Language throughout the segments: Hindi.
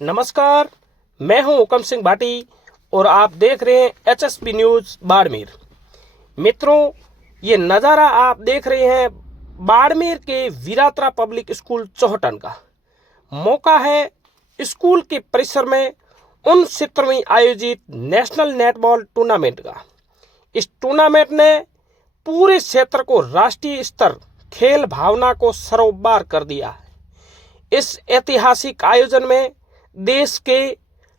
नमस्कार, मैं हूं हुकम सिंह भाटी और आप देख रहे हैं HSP न्यूज बाड़मेर। मित्रों, ये नज़ारा आप देख रहे हैं बाड़मेर के वीरात्रा पब्लिक स्कूल चौहटन का। मौका है स्कूल के परिसर में 69वीं आयोजित नेशनल नेटबॉल टूर्नामेंट का। इस टूर्नामेंट ने पूरे क्षेत्र को राष्ट्रीय स्तर खेल भावना को सरोबार कर दिया है। इस ऐतिहासिक आयोजन में देश के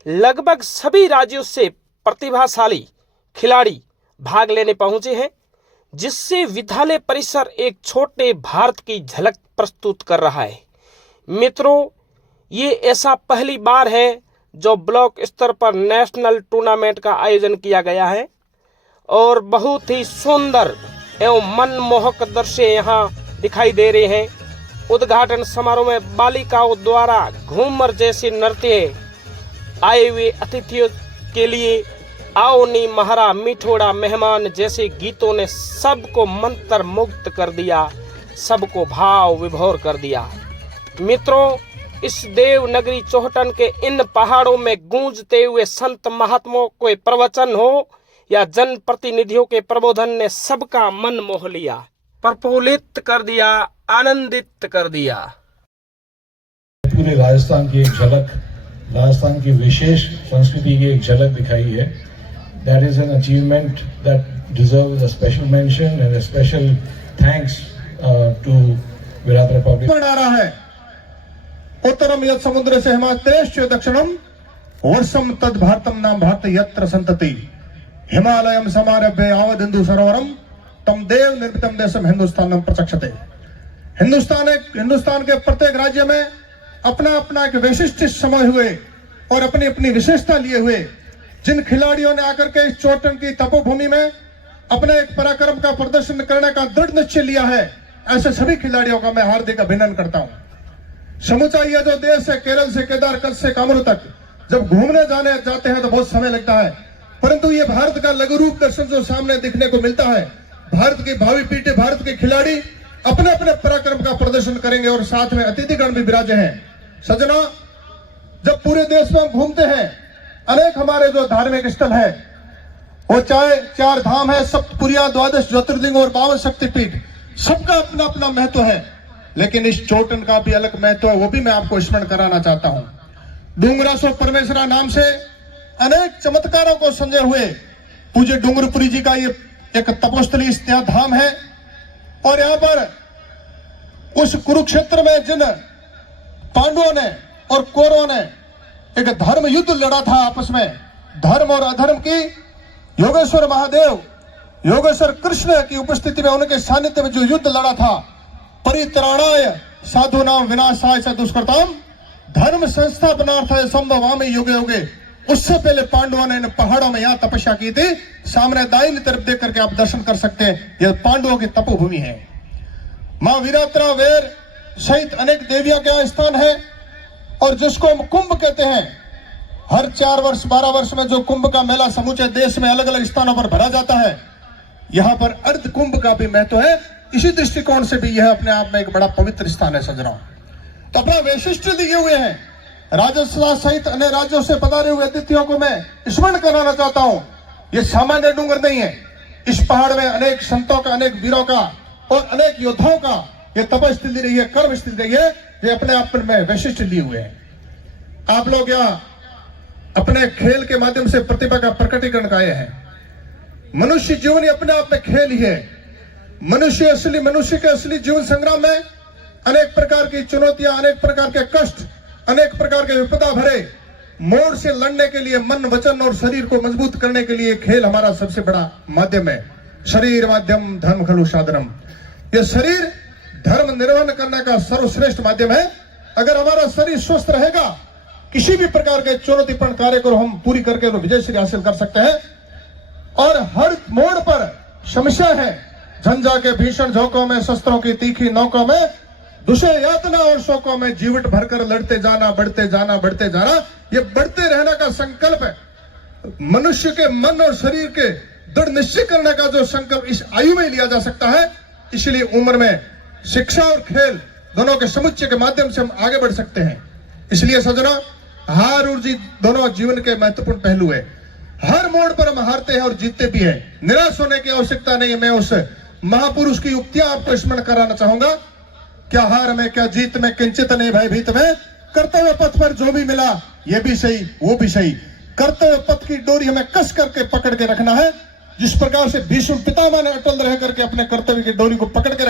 लगभग सभी राज्यों से प्रतिभाशाली खिलाड़ी भाग लेने पहुंचे हैं, जिससे विद्यालय परिसर एक छोटे भारत की झलक प्रस्तुत कर रहा है। मित्रों, ये ऐसा पहली बार है जो ब्लॉक स्तर पर नेशनल टूर्नामेंट का आयोजन किया गया है और बहुत ही सुंदर एवं मनमोहक दृश्य यहाँ दिखाई दे रहे हैं। उद्घाटन समारोह में बालिकाओं द्वारा घूमर जैसे नृत्य आए हुए अतिथियों के लिए आओ नी महारा मिठोड़ा मेहमान जैसे गीतों ने सबको मंत्र मुग्ध कर दिया, सबको भाव विभोर कर दिया। मित्रों, इस देवनगरी चौहटन के इन पहाड़ों में गूंजते हुए संत महात्माओं के प्रवचन हो या जन प्रतिनिधियों के प्रबोधन ने सबका मन मोह लिया, प्रफुल्लित कर दिया, आनंदित कर दिया। पूरे राजस्थान की एक झलक, राजस्थान की विशेष संस्कृति की एक झलक दिखाई है। That is an achievement that deserves a special mention and a special thanks to Viratra Public. रहा है उत्तरम यत् समुद्र से हिमातेश्च दक्षिणम वर्षम तद भारतम नाम भारत यत्र संतति हिमालयम समारभ्य आवद हिंदू सरोवरम तम देव निर्मितम देशम हिंदुस्तानम प्रचक्षते। हिंदुस्तान के प्रत्येक राज्य में अपना अपना एक विशिष्ट समय हुए और अपनी अपनी विशेषता लिए हुए जिन खिलाड़ियों ने आकर के इस चौहटन की तपोभूमि में अपने एक पराक्रम का प्रदर्शन करने का दृढ़ निश्चय लिया है, ऐसे सभी खिलाड़ियों का मैं हार्दिक अभिनंदन करता हूं। समूचा यह जो देश है, केरल से केदार, कच्छ से कामरू तक जब घूमने जाते हैं तो बहुत समय लगता है, परंतु ये भारत का लघु रूप दर्शन जो सामने दिखने को मिलता है, भारत की भावी पीढ़ी, भारत के खिलाड़ी अपने अपने पराक्रम का प्रदर्शन करेंगे और साथ में अतिथिगण भी विराजे हैं। सज्जनों, जब पूरे देश में हम घूमते हैं, अनेक हमारे जो धार्मिक स्थल है, वो चाहे 4 धाम है, सप्तपुरिया, 12 ज्योतिर्लिंग और 52 शक्तिपीठ, सबका अपना अपना महत्व है, लेकिन इस चौहटन का भी अलग महत्व है, वो भी मैं आपको स्मरण कराना चाहता हूं। डूंगरा सो परमेश्वरा नाम से अनेक चमत्कारों को संजय हुए पूज्य डूंगरपुरी जी का ये एक तपोस्थली धाम है और यहाँ पर उस कुरुक्षेत्र में जिन पांडवों ने और कौरवों ने एक धर्म युद्ध लड़ा था आपस में, धर्म और अधर्म की, योगेश्वर महादेव, योगेश्वर कृष्ण की उपस्थिति में, उनके सानिध्य में जो युद्ध लड़ा था, परित्राणाय साधु नाम विनाशाय च दुष्कृताम धर्म संस्थापनार्थाय संभवामि युगे युगे, उससे पहले पांडवों ने इन पहाड़ों में यहाँ तपस्या की थी। सामने दाहिनी तरफ देख करके आप दर्शन कर सकते हैं, यह पांडवों की तपोभूमि है। मां वीरात्रा वेर सहित अनेक देवियों का स्थान है और जिसको हम कुंभ कहते हैं। हर 4 वर्ष 12 वर्ष में जो कुंभ का मेला समूचे देश में अलग अलग स्थानों पर भरा जाता है, यहाँ पर अर्ध कुंभ का भी महत्व है। इसी दृष्टिकोण से भी यह अपने आप में एक बड़ा पवित्र स्थान है। सजनाओं, तो अपना वैशिष्ट्य दिए हुए हैं। राजस्थान सहित अन्य राज्यों से पधारे हुए अतिथियों को मैं स्मरण कराना चाहता हूं, यह सामान्य डूंगर नहीं है। इस पहाड़ में अनेक संतों का, अनेक वीरों का और अनेक योद्धाओं का यह तपस्थिति रही है, कर्म स्थिति रही है, ये अपने आप में वैशिष्ट्य लिए हुए हैं। आप लोग यहाँ अपने खेल के माध्यम से प्रतिभा का प्रकटीकरण किए हैं। मनुष्य जीवन अपने आप में खेल ही है। मनुष्य के असली जीवन संग्राम में अनेक प्रकार की चुनौतियां, अनेक प्रकार के कष्ट, अनेक प्रकार के विपदा भरे मोड़ से लड़ने के लिए मन, वचन और शरीर को मजबूत करने के लिए खेल हमारा सबसे बड़ा माध्यम है। शरीर माध्यम धर्म खलु साधनम, यह शरीर धर्म निर्वहन करने का सर्वश्रेष्ठ माध्यम है। अगर हमारा शरीर स्वस्थ रहेगा, किसी भी प्रकार के चुनौतीपूर्ण कार्य को हम पूरी करके विजय श्री हासिल कर सकते हैं। और हर मोड़ पर समस्या है, झंझा के भीषण झोंकों में, शस्त्रों की तीखी नौकों में, दुष्ट यातना और शोकों में जीवित भरकर लड़ते जाना, बढ़ते जाना, बढ़ते जाना, ये बढ़ते रहने का संकल्प है। मनुष्य के मन और शरीर के दृढ़ निश्चय करने का जो संकल्प इस आयु में लिया जा सकता है, इसलिए उम्र में शिक्षा और खेल दोनों के समुच्चय के माध्यम से हम आगे बढ़ सकते हैं। इसलिए सजना, हार और जीत दोनों जीवन के महत्वपूर्ण पहलू है। हर मोड़ पर हम हारते हैं और जीतते भी हैं। निराश होने की आवश्यकता नहीं है। मैं उस महापुरुष की युक्तियां आपको स्मरण कराना चाहूंगा। क्या हार में, क्या जीत में, किंचित नहीं भयभीत में, कर्तव्य पथ पर जो भी मिला ये भी सही वो भी सही, कर्तव्य पथ की डोरी हमें कस करके पकड़ के रखना है। जिस प्रकार से भीष्म पितामह ने अटल रह करके अपने कर्तव्य की डोरी को पकड़ के रखा।